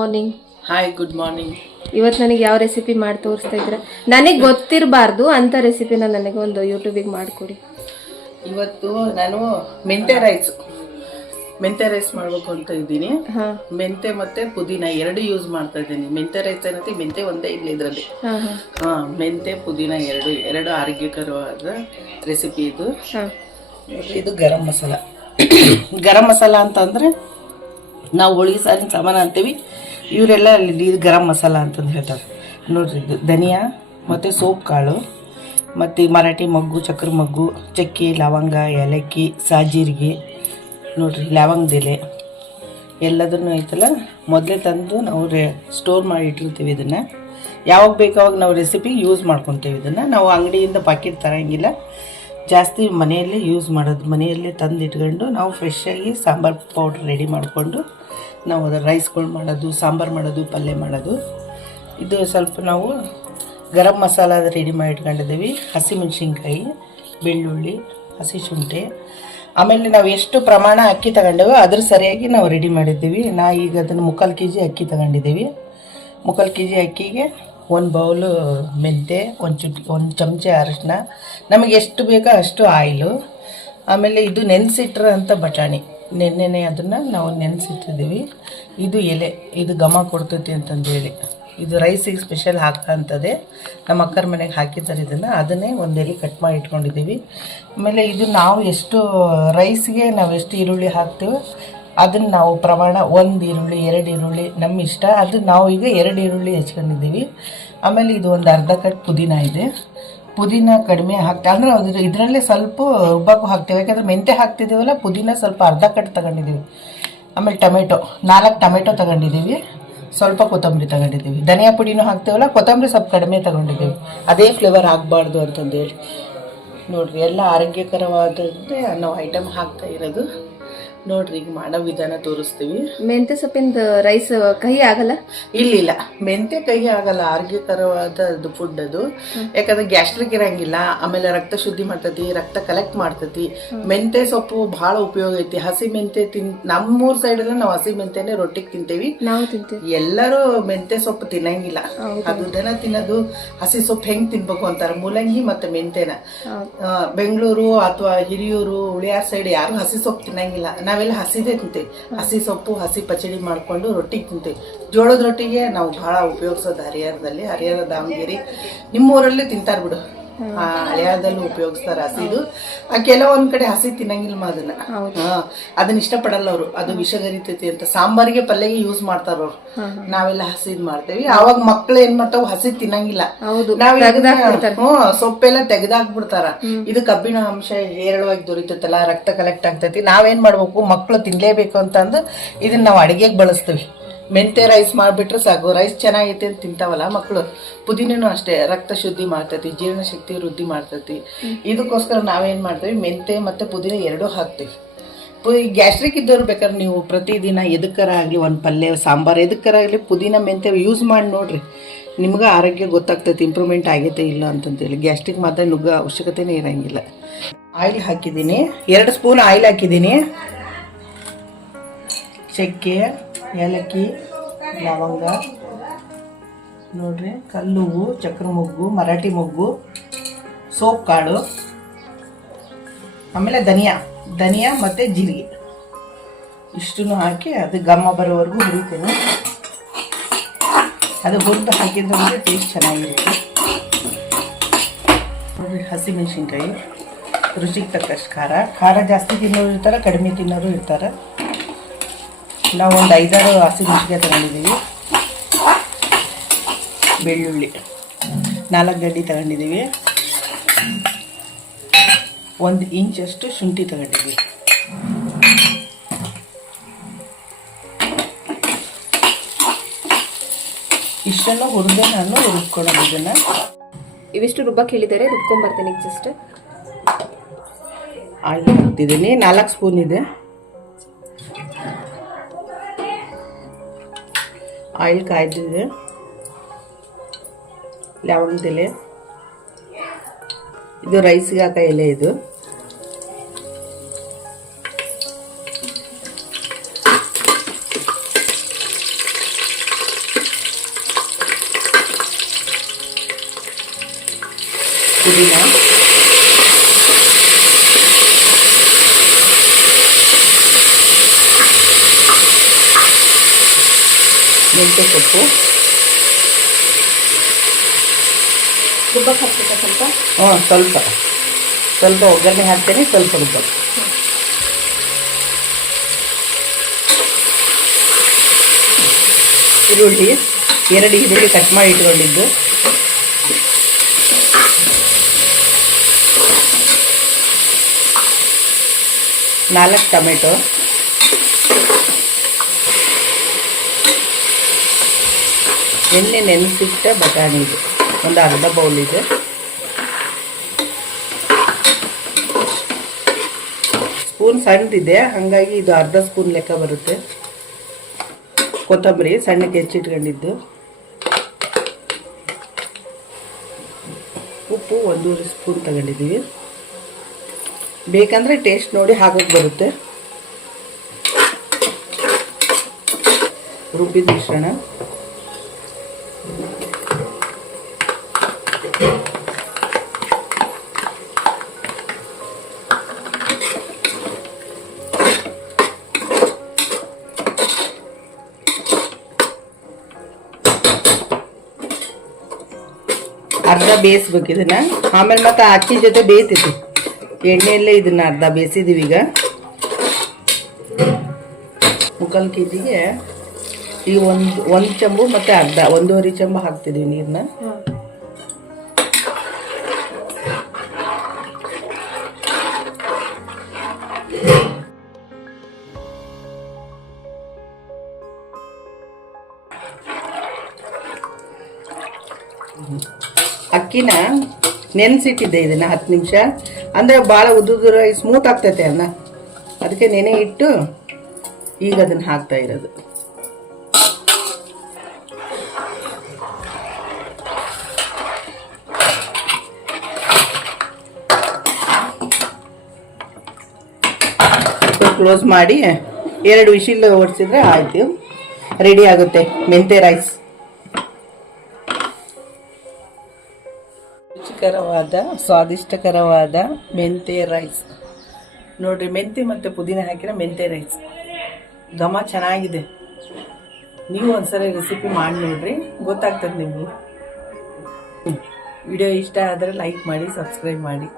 Morning hi good morning ಇವತ್ತು ನನಗೆ ಯಾವ ರೆಸಿಪಿ ಮಾಡಿ ತೋರಿಸ್ತಾ ಇದ್ರೆ? ನನಗೆ ಗೊತ್ತಿರಬಾರ್ದು ಅಂತ ರೆಸಿಪಿನ ನನಗೆ ಒಂದು ಯೂಟ್ಯೂಬಿಗೆ ಮಾಡಿಕೊಡಿ. ಇವತ್ತು ನಾನು ಮೆಂತೆ ರೈಸ್ ಮೆಂತೆ ರೈಸ್ ಮಾಡಬೇಕು ಅಂತ ಇದ್ದೀನಿ. ಹಾಂ. ಮೆಂತೆ ಮತ್ತೆ ಪುದೀನ ಎರಡು ಯೂಸ್ ಮಾಡ್ತಾ ಇದ್ದೀನಿ. ಮೆಂತೆ ರೈಸ್ ಏನಂತೆ ಮೆಂತೆ ಒಂದೇ ಇಲ್ಲ ಇದರಲ್ಲಿ. ಮೆಂತೆ ಪುದೀನ ಎರಡು ಎರಡು ಆರೋಗ್ಯಕರವಾದ ರೆಸಿಪಿ ಇದು. ಹಾಂ. ಇದು ಗರಂ ಮಸಾಲ. ಗರಂ ಮಸಾಲ ಅಂತಂದರೆ ನಾವು ಹೋಳಿಗೆ ಸಾರಿನ ಸಾಮಾನು ಅಂತೀವಿ ಇವರೆಲ್ಲ ಇದು ಗರಂ ಮಸಾಲ ಅಂತಂದು ಹೇಳ್ತಾರೆ. ನೋಡ್ರಿ ಧನಿಯಾ, ಮತ್ತು ಸೋಪ್ ಕಾಳು, ಮತ್ತು ಮರಾಠಿ ಮಗ್ಗು, ಚಕ್ರ ಮಗ್ಗು, ಚಕ್ಕೆ, ಲವಂಗ, ಏಲಕ್ಕಿ, ಸಾಜೀರಿಗೆ, ನೋಡ್ರಿ ಲವಂಗದೆಲೆ ಎಲ್ಲದನ್ನು ಐತಲ್ಲ, ಮೊದಲೇ ತಂದು ನಾವು ರೆ ಸ್ಟೋರ್ ಮಾಡಿ ಇಟ್ಟಿರ್ತೀವಿ ಇದನ್ನು. ಯಾವಾಗ ಬೇಕಾವಾಗ ನಾವು ರೆಸಿಪಿ ಯೂಸ್ ಮಾಡ್ಕೊತೀವಿ ಇದನ್ನು. ನಾವು ಅಂಗಡಿಯಿಂದ ಪಾಕೆಟ್ ತರಂಗಿಲ್ಲ. ಜಾಸ್ತಿ ಮನೆಯಲ್ಲೇ ಯೂಸ್ ಮಾಡೋದು. ಮನೆಯಲ್ಲೇ ತಂದು ಇಟ್ಕೊಂಡು ನಾವು ಫ್ರೆಶ್ಶಾಗಿ ಸಾಂಬಾರು ಪೌಡ್ರ್ ರೆಡಿ ಮಾಡಿಕೊಂಡು ನಾವು ಅದರ ರೈಸ್ಗಳು ಮಾಡೋದು, ಸಾಂಬಾರು ಮಾಡೋದು, ಪಲ್ಯ ಮಾಡೋದು. ಇದು ಸ್ವಲ್ಪ ನಾವು ಗರಂ ಮಸಾಲ ರೆಡಿ ಮಾಡಿ ಇಟ್ಕೊಂಡಿದ್ದೀವಿ ಹಸಿಮೆಣ್ಸಿನ್ಕಾಯಿ ಬೆಳ್ಳುಳ್ಳಿ, ಹಸಿ ಶುಂಠಿ. ಆಮೇಲೆ ನಾವು ಎಷ್ಟು ಪ್ರಮಾಣ ಅಕ್ಕಿ ತಗೊಂಡೇವೋ ಅದ್ರ ಸರಿಯಾಗಿ ನಾವು ರೆಡಿ ಮಾಡಿದ್ದೀವಿ. ನಾ ಈಗ ಅದನ್ನು ಮುಕ್ಕಾಲು ಕೆ ಜಿ ಅಕ್ಕಿ ತಗೊಂಡಿದ್ದೀವಿ. ಮುಕ್ಕಾಲು ಕೆ ಜಿ ಅಕ್ಕಿಗೆ ಒಂದು ಬೌಲು ಮೆಂತೆ, ಒಂದು ಚುಟ್ಟಿ ಒಂದು ಚಮಚ ಅರಶಿನ. ನಮಗೆ ಎಷ್ಟು ಬೇಕೋ ಅಷ್ಟು ಆಯಿಲು. ಆಮೇಲೆ ಇದು ನೆನೆಸಿಟ್ಟಿರೋಂಥ ಬಟಾಣಿ. ನೆನ್ನೆನೆ ಅದನ್ನು ನಾವು ನೆನೆಸಿಟ್ಟಿದ್ದೀವಿ. ಇದು ಎಲೆ, ಇದು ಘಮ ಕೊಡ್ತೈತಿ ಅಂತಂದೇಳಿ. ಇದು ರೈಸಿಗೆ ಸ್ಪೆಷಲ್ ಹಾಕ್ತಾ ಅಂತದೆ ನಮ್ಮ ಅಕ್ಕರ ಮನೆಗೆ ಹಾಕಿದ್ದಾರೆ ಇದನ್ನು. ಅದನ್ನೇ ಒಂದು ಎಲೆ ಕಟ್ ಮಾಡಿ ಇಟ್ಕೊಂಡಿದ್ದೀವಿ. ಆಮೇಲೆ ಇದು ನಾವು ಎಷ್ಟು, ರೈಸ್ಗೆ ನಾವು ಎಷ್ಟು ಈರುಳ್ಳಿ ಹಾಕ್ತೀವೋ ಅದನ್ನು ನಾವು ಪ್ರಮಾಣ ಒಂದು ಈರುಳ್ಳಿ, ಎರಡು ಈರುಳ್ಳಿ ನಮ್ಮ ಇಷ್ಟ. ಅದು ನಾವು ಈಗ ಎರಡು ಈರುಳ್ಳಿ ಹೆಚ್ಕೊಂಡಿದ್ದೀವಿ. ಆಮೇಲೆ ಇದು ಒಂದು ಅರ್ಧ ಕಟ್ ಪುದೀನ ಇದೆ. ಪುದೀನ ಕಡಿಮೆ ಹಾಕ್ತಾ ಅಂದರೆ ಅದ್ರ ಇದರಲ್ಲೇ ಸ್ವಲ್ಪ ರುಬ್ಬಕ್ಕೂ ಹಾಕ್ತೇವೆ. ಯಾಕಂದರೆ ಮೆಂತೆ ಹಾಕ್ತಿದ್ದೀವಲ್ಲ, ಪುದೀನ ಸ್ವಲ್ಪ ಅರ್ಧ ಕಟ್ ತಗೊಂಡಿದ್ದೀವಿ. ಆಮೇಲೆ ಟೊಮೆಟೊ, ನಾಲ್ಕು ಟೊಮೆಟೊ ತಗೊಂಡಿದ್ದೀವಿ. ಸ್ವಲ್ಪ ಕೊತ್ತಂಬರಿ ತಗೊಂಡಿದ್ದೀವಿ. ಧನಿಯಾ ಪುಡಿನೂ ಹಾಕ್ತೀವಲ್ಲ, ಕೊತ್ತಂಬರಿ ಸ್ವಲ್ಪ ಕಡಿಮೆ ತಗೊಂಡಿದ್ದೀವಿ. ಅದೇ ಫ್ಲೇವರ್ ಆಗಬಾರ್ದು ಅಂತಂದೇಳಿ. ನೋಡಿರಿ, ಎಲ್ಲ ಆರೋಗ್ಯಕರವಾದಂತೆ ನಾವು ಐಟಮ್ ಹಾಕ್ತಾ ಇರೋದು. ನೋಡ್ರಿ ಈಗ ಮಾಡೋ ವಿಧಾನ ತೋರಿಸ್ತೀವಿ. ಮೆಂತೆ ಸೊಪ್ಪಿಂದ ರೈಸ್ ಕಹಿ ಆಗಲ್ಲ? ಇಲ್ಲ ಇಲ್ಲ. ಮೆಂತೆ ಕಹಿ ಆಗಲ್ಲ ಆರೋಗ್ಯಕರವಾದ ಫುಡ್ ಅದು. ಯಾಕಂದ್ರೆ ಗ್ಯಾಸ್ಟ್ರಿಕ್ ಇರಂಗಿಲ್ಲ ಆಮೇಲೆ ರಕ್ತ ಶುದ್ಧಿ ಮಾಡ್ತತಿ ರಕ್ತ ಕಲೆಕ್ಟ್ ಮಾಡ್ತತಿ. ಮೆಂತೆ ಸೊಪ್ಪು ಬಹಳ ಉಪಯೋಗ ಐತಿ. ಹಸಿ ಮೆಂತೆ ತಿನ್ ನಮ್ಮೂರ್ ಸೈಡ್ ಅಲ್ಲ ನಾವು ಹಸಿ ಮೆಂತೆನೆ ರೊಟ್ಟಿಗೆ ತಿಂತೇವಿ. ನಾವು ತಿಂತೀವಿ. ಎಲ್ಲರೂ ಮೆಂತೆ ಸೊಪ್ಪು ತಿನ್ನಂಗಿಲ್ಲ. ಅದು ದನ ತಿನ್ನೋದು ಹಸಿ ಸೊಪ್ಪು ಹೆಂಗ್ ತಿನ್ಬೇಕು ಅಂತಾರೆ? ಮೂಲಂಗಿ ಮತ್ತೆ ಮೆಂತೆನ ಬೆಂಗಳೂರು ಅಥವಾ ಹಿರಿಯೂರು ಉಳಿಯಾರ್ ಸೈಡ್ ಯಾರು ಹಸಿ ಸೊಪ್ಪು ತಿನ್ನಂಗಿಲ್ಲ. ನಾವೆಲ್ಲ ಹಸಿದೇ ತಿಂತೇವೆ. ಹಸಿ ಸೊಪ್ಪು, ಹಸಿ ಪಚಡಿ ಮಾಡಿಕೊಂಡು ರೊಟ್ಟಿಗೆ ತಿಂತೇವೆ. ಜೋಳದ ರೊಟ್ಟಿಗೆ ನಾವು ಭಾಳ ಉಪಯೋಗಿಸೋದು ಹರಿಹರದಲ್ಲಿ. ಹರಿಹರ ದಾವಣಗೆರೆ. ನಿಮ್ಮೂರಲ್ಲಿ ತಿಂತಾರೆ ಬಿಡು. ಆ, ಉಪಯೋಗಿಸ್ತಾರೆ ಹಸಿದು ಆ, ಕೆಲವೊಂದ್ ಕಡೆ ಹಸಿ ತಿನ್ನಂಗಿಲ್ಲ ಮಾ ಅದನ್ನ. ಅದನ್ನ ಇಷ್ಟಪಡಲ್ಲ ಅವರು. ಅದು ವಿಷಗರಿತೈತಿ ಅಂತ. ಸಾಂಬಾರಿಗೆ ಪಲ್ಯಗೆ ಯೂಸ್ ಮಾಡ್ತಾರ ಅವ್ರು. ನಾವೆಲ್ಲ ಹಸಿದ್ ಮಾಡ್ತೇವಿ. ಅವಾಗ ಮಕ್ಳು ಏನ್ ಮಾಡ್ತಾವ? ಹಸಿ ತಿನ್ನಂಗಿಲ್ಲ. ಹೌದು. ನಾವ್ ಸೊಪ್ಪೆಲ್ಲ ತೆಗೆದಾಕ್ಬಿಡ್ತಾರ. ಇದು ಕಬ್ಬಿಣ ಅಂಶ ಹೇರಳವಾಗಿ ದೊರೀತೈತಲ್ಲ ರಕ್ತ ಕಲೆಕ್ಟ್ ಆಗ್ತೈತಿ. ನಾವೇನ್ ಮಾಡ್ಬೇಕು? ಮಕ್ಳು ತಿನ್ಲೇಬೇಕು ಅಂತಂದು ಇದನ್ನ ನಾವು ಅಡಿಗೆಗೆ ಬಳಸ್ತೀವಿ. ಮೆಂತೆ ರೈಸ್ ಮಾಡಿಬಿಟ್ರೆ ಸಾಕು. ರೈಸ್ ಚೆನ್ನಾಗೈತೆ ಅಂತ ತಿಂತಾವಲ್ಲ ಮಕ್ಕಳು ಪುದೀನೂ ಅಷ್ಟೇ, ರಕ್ತ ಶುದ್ಧಿ ಮಾಡ್ತೈತಿ ಜೀರ್ಣಶಕ್ತಿ ವೃದ್ಧಿ ಮಾಡ್ತೈತಿ. ಇದಕ್ಕೋಸ್ಕರ ನಾವೇನು ಮಾಡ್ತೀವಿ, ಮೆಂತೆ ಮತ್ತು ಪುದೀನ ಎರಡೂ ಹಾಕ್ತೀವಿ. ಪು ಗ್ಯಾಸ್ಟ್ರಿಕ್ ಇದ್ದವ್ರು ಬೇಕಾದ್ರೆ ನೀವು ಪ್ರತಿದಿನ ಎದಕ್ಕರ ಆಗಲಿ, ಒಂದು ಪಲ್ಯ, ಸಾಂಬಾರು ಎದಕ್ಕರಾಗಲಿ ಪುದೀನ, ಮೆಂತೆ ಯೂಸ್ ಮಾಡಿ ನೋಡಿರಿ. ನಿಮ್ಗೆ ಆರೋಗ್ಯ ಗೊತ್ತಾಗ್ತೈತಿ ಇಂಪ್ರೂವ್ಮೆಂಟ್ ಆಗೈತೆ ಇಲ್ಲ ಅಂತಂತೇಳಿ. ಗ್ಯಾಸ್ಟ್ರಿಕ್ ಮಾತ್ರ ನುಗ್ಗೋ ಅವಶ್ಯಕತೆನೇ ಇರೋಂಗಿಲ್ಲ. ಆಯಿಲ್ ಹಾಕಿದ್ದೀನಿ. ಎರಡು ಸ್ಪೂನ್ ಆಯಿಲ್ ಹಾಕಿದ್ದೀನಿ. ಚಕ್ಕೆ. ಏಲಕ್ಕಿ, ಲವಂಗ, ನೋಡ್ರಿ, ಕಲ್ಲುವು ಚಕ್ರ ಮೊಗ್ಗು ಮರಾಠಿ ಮೊಗ್ಗು, ಸೋಪ್ ಕಾಳು, ಆಮೇಲೆ ಧನಿಯಾ ಧನಿಯಾ ಮತ್ತು ಜೀರಿಗೆ. ಇಷ್ಟನ್ನು ಹಾಕಿ ಅದು ಗಮ್ಮ ಬರೋವರೆಗೂ ಹುರಿತೀನಿ. ಅದು ಹುರಿದು ಹಾಕಿದ್ರೆ ಟೇಸ್ಟ್ ಚೆನ್ನಾಗಿರುತ್ತೆ. ಹಸಿ ಹಸಿಮೆಣ್ಸಿನ್ಕಾಯಿ, ರುಚಿಗೆ ತಕ್ಕಷ್ಟು ಖಾರ. ಖಾರ ಜಾಸ್ತಿ ತಿನ್ನೋರು ಇರ್ತಾರೆ, ಕಡಿಮೆ ತಿನ್ನೋರು ಇರ್ತಾರೆ. ನಾವು ಒಂದು ಐದಾರು ಹಸಿಮೆಣ್ಸಿನ್ಕಾಯಿ ತಗೊಂಡಿದ್ದೀವಿ. ಬೆಳ್ಳುಳ್ಳಿ ನಾಲ್ಕು ಗಡ್ಡಿ ತಗೊಂಡಿದ್ದೀವಿ. ಒಂದು ಇಂಚಷ್ಟು ಶುಂಠಿ ತಗೊಂಡಿದ್ದೀವಿ. ಇಷ್ಟನ್ನು ಹುರಿದೆ ನಾನು ರುಬ್ಕೊಳ್ಳೋದು ಇದನ್ನು. ಇವಿಷ್ಟು ರುಬ್ಬಕ್ಕೆ ಹೇಳಿದ್ದಾರೆ ರುಬ್ಕೊಂಬರ್ತೀನಿ ಜಸ್ಟ್ ಆಯಿಲ್ ಹಾಕ್ತಿದ್ದೀನಿ ನಾಲ್ಕು ಸ್ಪೂನ್ ಇದೆ. ಆಯಿಲ್ ಕಾಯ್ದಿದೆ ಲವಂಗದ ಎಲೆ ಇದು ರೈಸ್ಗೆ ಹಾಕೋ ಎಲೆ ಇದು ಪುದೀನ ಮೆಂತ್ಯ ಸೊಪ್ಪು. ರುಬ್ಬಕ್ಕೆ ಸ್ವಲ್ಪ ಹ್ಞೂ, ಸ್ವಲ್ಪ. ಸ್ವಲ್ಪ ಒಗ್ಗರಣೆ ಹಾಕ್ತೇನೆ, ಸ್ವಲ್ಪ ರುಬ್ಬ ಈರುಳ್ಳಿ, ಎರಡು ಈರುಳ್ಳಿ ಕಟ್ ಮಾಡಿ ಇಟ್ಕೊಂಡಿದ್ದು. ನಾಲ್ಕು ಟೊಮೆಟೊ. ಎಣ್ಣೆ ನೆನೆಸಿಟ್ಟ ಬಟಾಣಿ ಇದೆ. ಒಂದು ಅರ್ಧ ಬೌಲ್ ಇದೆ. ಸ್ಪೂನ್ ಸಣ್ಣದಿದೆ, ಹಾಗಾಗಿ ಇದು ಅರ್ಧ ಸ್ಪೂನ್ ಲೆಕ್ಕ ಬರುತ್ತೆ. ಕೊತ್ತಂಬರಿ ಸಣ್ಣಕ್ಕೆ ಹೆಚ್ಚಿಟ್ಕೊಂಡಿದ್ದು. ಉಪ್ಪು ಒಂದೂವರೆ ಸ್ಪೂನ್ ತಗೊಂಡಿದ್ದೀವಿ. ಬೇಕಂದರೆ ಟೇಸ್ಟ್ ನೋಡಿ ಹಾಕೋಕ್ಕೆ ಬರುತ್ತೆ. ರುಬ್ಬಿದ ಮಿಶ್ರಣ. ಅರ್ಧ ಬೇಯಿಸ್ಬೇಕು ಇದನ್ನ ಆಮೇಲೆ ಮತ್ತೆ ಅಕ್ಕಿ ಜೊತೆ ಬೇಯ್ತೈತಿ ಎಣ್ಣೆಯಲ್ಲೇ ಇದನ್ನ ಅರ್ಧ ಬೇಯಿಸಿದೀವಿ ಈಗ. ಮುಕ್ಕಲ್ ಕೆ ಜಿಗೆ ಈ ಒಂದು ಒಂದು ಚಂಬು ಮತ್ತೆ ಅರ್ಧ, ಒಂದೂವರೆ ಚಂಬು ಹಾಕ್ತಿದೀವಿ ನೀರನ್ನ ಅಕ್ಕಿನ ನೆನೆಸಿಟ್ಟಿದ್ದೆ ಇದನ್ನು ಹತ್ತು ನಿಮಿಷ. ಅಂದರೆ ಭಾಳ ಉದ್ದುದುರಾಗಿ ಸ್ಮೂತ್ ಆಗ್ತೈತೆ ಅನ್ನ. ಅದಕ್ಕೆ ನೆನೆ ಇಟ್ಟು ಈಗ ಅದನ್ನು ಹಾಕ್ತಾ ಇರೋದು. ಕ್ಲೋಸ್ ಮಾಡಿ ಎರಡು ವಿಶಿಲ್ ಓಡಿಸಿದ್ರೆ ಆಯ್ತು. ರೆಡಿ ಆಗುತ್ತೆ ಮೆಂತೆ ರೈಸ್ ರುಚಿಕರವಾದ, ಸ್ವಾದಿಷ್ಟಕರವಾದ ಮೆಂತೆ ರೈಸ್ ನೋಡ್ರಿ, ಮೆಂತೆ ಮತ್ತು ಪುದೀನ ಹಾಕಿರೋ ಮೆಂತೆ ರೈಸ್ ಘಮ ಚೆನ್ನಾಗಿದೆ. ನೀವು ಒಂದ್ಸಲ ರೆಸಿಪಿ ಮಾಡಿ ನೋಡ್ರಿ, ಗೊತ್ತಾಗ್ತದೆ ನಿಮಗೆ. ವಿಡಿಯೋ ಇಷ್ಟ ಆದರೆ ಲೈಕ್ ಮಾಡಿ ಸಬ್ಸ್ಕ್ರೈಬ್ ಮಾಡಿ.